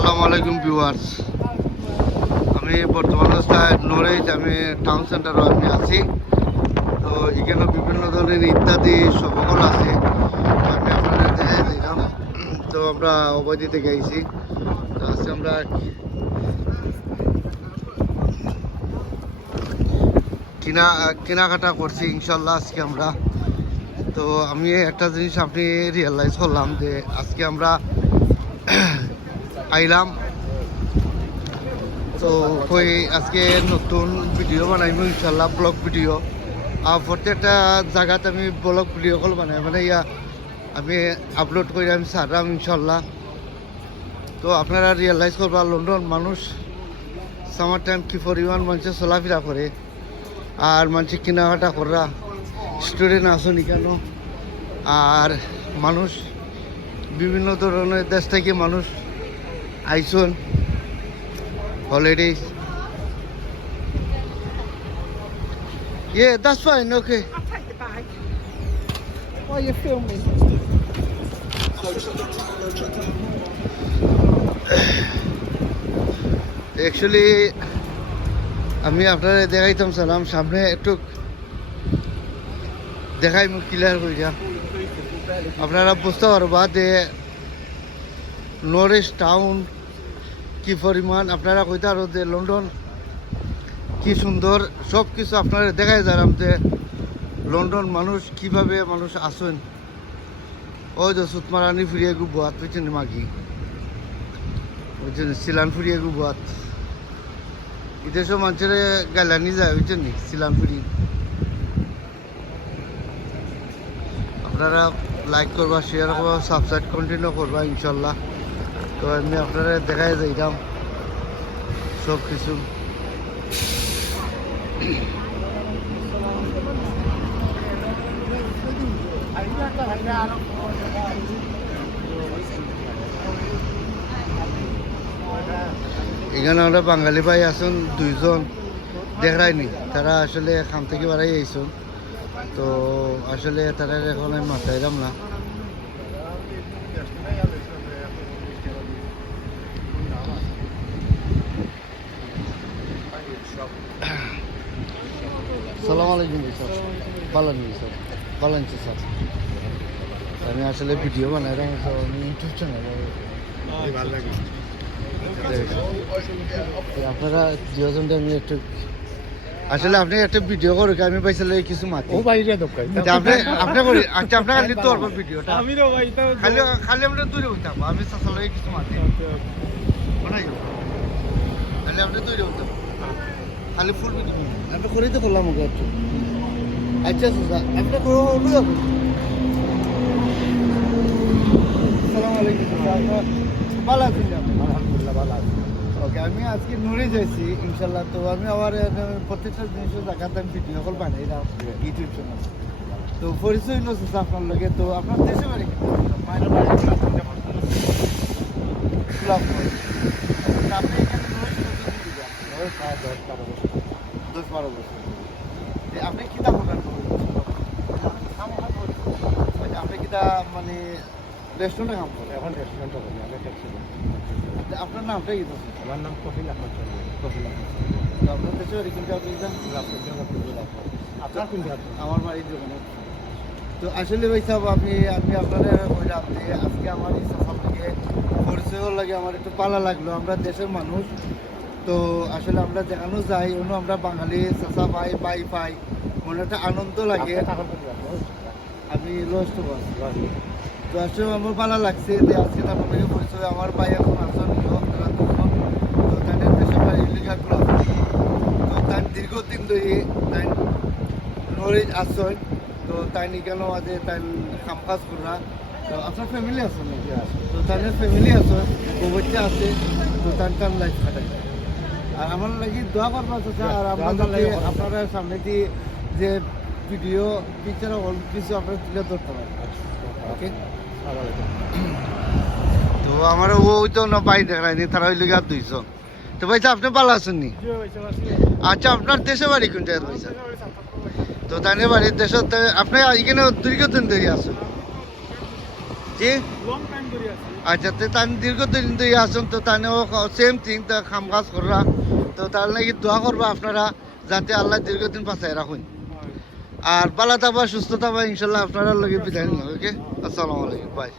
আসসালামু আলাইকুম ভিউয়ার্স। আমি বর্তমান অবস্থায় নরেজ আমি টাউন সেন্টারও আমি আছি। তো এখানে বিভিন্ন ধরনের ইত্যাদি সকল আছে। তো আমি আপনাদের দেখাই দিলাম। তো আমরা অবধি থেকে আইছি। তো আজকে আমরা কেনাকাটা করছি ইনশাল্লাহ আজকে আমরা। তো আমি একটা জিনিস আপনি রিয়েলাইজ করলাম যে আজকে আমরা আইলাম। তো কই আজকে নতুন ভিডিও বানাইব ইনশাল্লাহ, ব্লগ ভিডিও। আর প্রত্যেকটা জায়গাতে আমি ব্লগ ভিডিও কল বানাই মানে আমি আপলোড করে আমি ছাড়লাম ইনশাল্লাহ। তো আপনারা রিয়েলাইজ করবা লন্ডন মানুষ সামার টাইম কি পরিমাণ মানুষের চলাফেরা করে আর মানুষ কেনাকাটা করা স্টুডেন্ট আসুনি কেন। আর মানুষ বিভিন্ন ধরনের দেশ থেকে মানুষ আইসন holidays. Yeah, that's fine, okay. I'll take the bag. While you're filming. Actually, আমি আপনারা দেখাইতাম সালাম সামনে একটু দেখাই মুখ ক্লিয়ার করিয়া আপনারা বুঝতে পারবা যে নরেশ টাউন কি পরিমাণ। আপনারা কইতে আরো যে লন্ডন কি সুন্দর, সব কিছু আপনারা দেখাই যারাম যে লন্ডন মানুষ কিভাবে মানুষ আসেন। ওই যে সুতমারানি ফিরিয়ে গুবাত বুঝছেন মাগি, বুঝছেন সিলান ফিরিয়ে গুবাত বিদেশও মানুষের গাইলানি যায় বুঝছেন নি সিলান ফিরি। আপনারা লাইক করবা, শেয়ার করবা, সাবস্ক্রাইব কন্টিনিউ করবা ইনশাল্লাহ। তো আমি আপনারা দেখাই যাইতাম সব কিছু। এখানে আমরা বাঙালি ভাই আছেন দুইজন দেখায়নি, তারা আসলে খাম থেকে বাড়াই আইসুন। তো আসলে তারা এখন আমি মাথাইলাম না। সালাম আলাইকুম স্যার, ভালো নেই স্যার, ভালো আছি স্যার। আমি আসলে ভিডিও বানাইলাম স্যার, আমি ইউটিউব চ্যানেল আপনারা দুজনটা আমি একটু আসলে আপনি একটা ভিডিও করুক আমি পাইছিলে কিছু মাতি আপনি আপনি করি আচ্ছা আপনার খালি তোর ভিডিওটা খালি খালি আমরা দূরে হইতাম আমি সাসালে কিছু মাতি খালি আপনি দূরে হইতাম খালি ফুল ভিডিও আপনি করেই তো করলাম ওকে একটু। আচ্ছা আচ্ছা আপনি করো আসসালামু আলাইকুম, ভালো আছেন? আলহামদুলিল্লাহ ভালো আছি। ওকে, আমি আজকে নুরে যাইছি ইনশাল্লাহ। তো আমি আমার প্রত্যেকটা জিনিসের জায়গাতে আমি ভিডিও কল বানাই ইউটিউব চ্যানেল। তো পরিচয় হচ্ছে আপনার লগে। তো আপনার দেশে বাড়ি মায়ের বাড়ি আপনি এখানে 10-12 বছর আপনি কিতা করেন? আপনি কিতা মানে রেস্টুরেন্টে কাম করেন? এখন রেস্টুরেন্টে করি, আমি ট্যাক্সি করি। আপনার নামটা কি? আমার নাম কপিল আহমদ। কপিল আহমদ। তো আপনার দেশে বাড়ি কিন্তু আপনি আপনার কোন জায়গা? আমার বাড়ির দোকানে। তো আসলে ভাই সাহেব আমি আপনারা বললাম যে আজকে আমার এই সফর থেকে পরিচয় লাগে আমার একটু পালা লাগলো। আমরা দেশের মানুষ, তো আসলে আমরা দেখানো যাই অন্য আমরা বাঙালি চাচা ভাই বাই পাই মনে একটা আনন্দ লাগে। আমি লস্ট তো আসলে আমার ভালো লাগছে যে আজকে আপনাকে পরিচয়। আমার ভাই এখন আসন তো তাদের দেশের বাড়ি লেখাগুলো তো তার দীর্ঘদিন ধরে তাই নরেজ আসন। তো তাই কেন আছে তাই কাম কাজ করা। তো আপনার ফ্যামিলি আছে নাকি? তো তাদের ফ্যামিলি আছে, বাচ্চা আছে, তো তার লাইফ কাটাই। আর আমার লাগি দোয়া করবো আর আপনারা সামনে দিয়ে যে ভিডিও পিকচার অল কিছু আপনারা তুলে ধরতে পারেন। ওকে, তো আমার ওই তো না পাই দেখায়নি, তারা হইলে আর 200। তো ভাই আপনি ভালো আছেন নি? আচ্ছা, আপনার দেশে বাড়ি কোন জায়গায় ভাই? তো তাদের বাড়ির দেশে আপনি এখানে দীর্ঘদিন ধরে আছেন? জি লং টাইম ধরে আছে আচ্ছা তো তান দীর্ঘদিন ধরে আসুন তো তানেও সেম থিং তো খাম কাজ করা তো তার নাকি দোয়া করবো আপনারা যাতে আল্লাহ দীর্ঘদিন বাঁচায় রাখুন আর পালা থাকবা সুস্থ থাকবা ইনশাল্লাহ আপনারা লগে বিদায় নিলাম ওকে আসসালামু আলাইকুম বাই